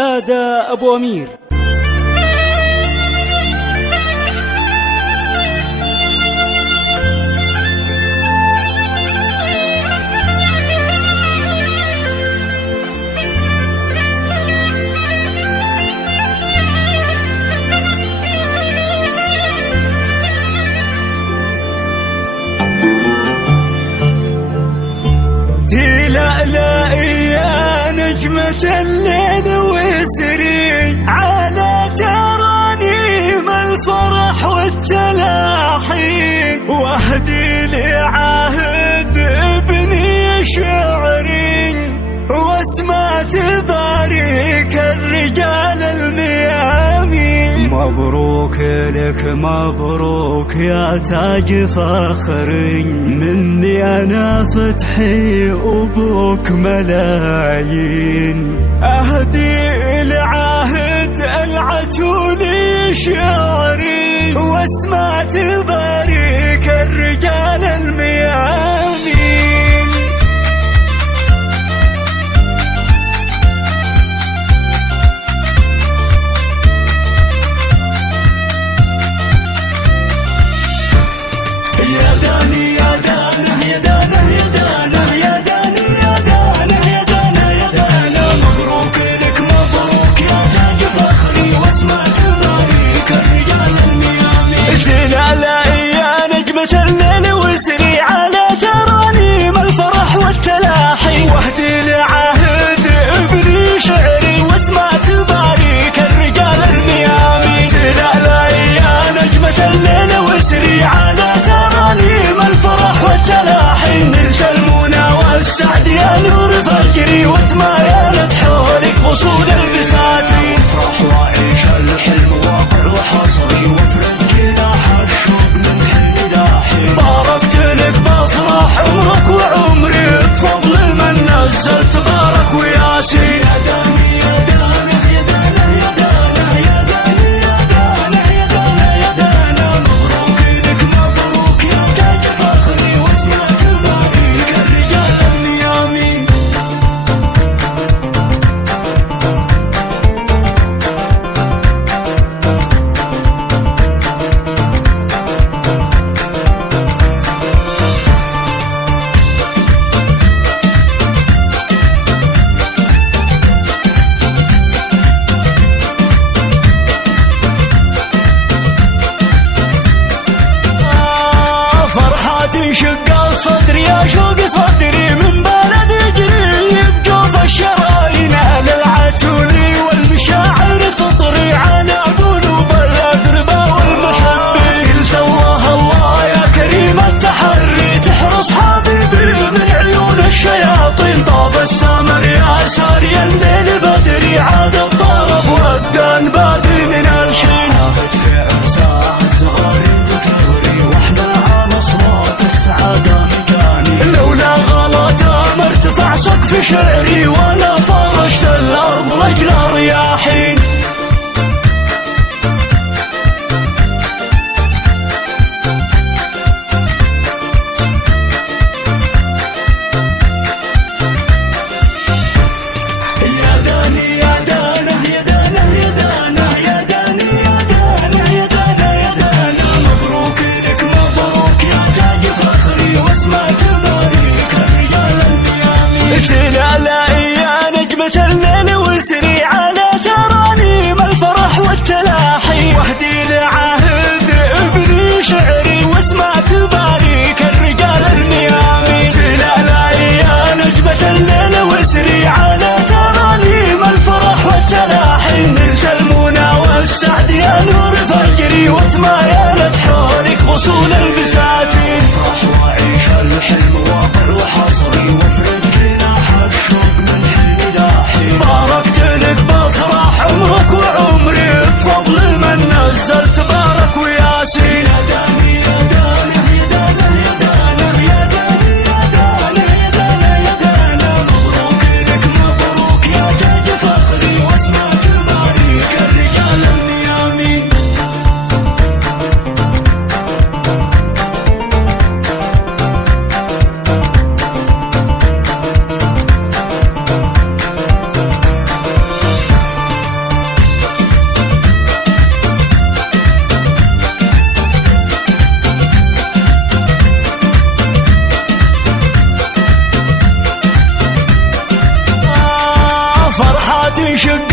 آدى أبو أمير. تلألئي يا نجمة الليل واسري على ترانيم الفرح والتلاحين، واهدي لعهد ابني شعري واسمع تبارك الرجال الميامين. مبروك لك مبروك يا تاج فخري، مني انا فتحي ابوك ملايين. اهدي العهد العتولي شعري واسمع تبارك الرجال الميامين. واسري على ترانيم الفرح والتلاحي، واهدي لعهد ابني شعري واسمع تبارك الرجال الميامين. تلألئي يا نجمة الليل واسري على ترانيم الفرح والتلاحي، نلت المنى والسعد يا نور فجري وتمايلت حولك غصون البساتين. افرح وعيش الحلم واقع وحصري وافرد جناح الشوق من حلم داحي. باركت لك بافراح عمرك وعمري بفضل من نزل تبارك وياسين. يا داني يا دانه يا دانه يا دانه يا داني يا دانه يا دانه يا دانه. مبروك لك مبروك يا تاج فخري واسمع تبارك الرجال الميامين. شق الصدر يا شوق صدري من بلد يجري بجوف الشرايين. على العتولي والمشاعر تطري على قلوب الأقرباء والمحبين. قلت الله الله يا كريم التحري تحرس حبيبي من عيون الشياطين. طاب السمر يا ساري الليل بدري عاد الطرب والدان بادي من الحين. عهد في عرساء الزغاريد تغري واحنا على اصوات السعادة مكاني. لولا غلطة ما ارتفع سقف شعري ولا فرشت الارض رجل رياحين. الليل واسري على ترانيم الفرح والتلاحي، واهدي لعهد ابني شعري واسمع تبارك الرجال الميامين. تلألئي يا نجمة الليل واسري على ترانيم الفرح والتلاحي، نلت المنى والسعد يا نور فجري وتمايلت حولك غصون البساتين. افرح وعيش الحلم واقع وحصري وافرد جناح الشوق من حلم داحي. باركت لك بافراح عمرك وعمري بفضل من نزل تبارك وياسين. يا داني يا دانه يا دانه يا دانه يا داني يا دانه يا دانه يا دانه. مبروك لك مبروك يا تاج فخري واسمع تبارك الرجال الميامين. يشق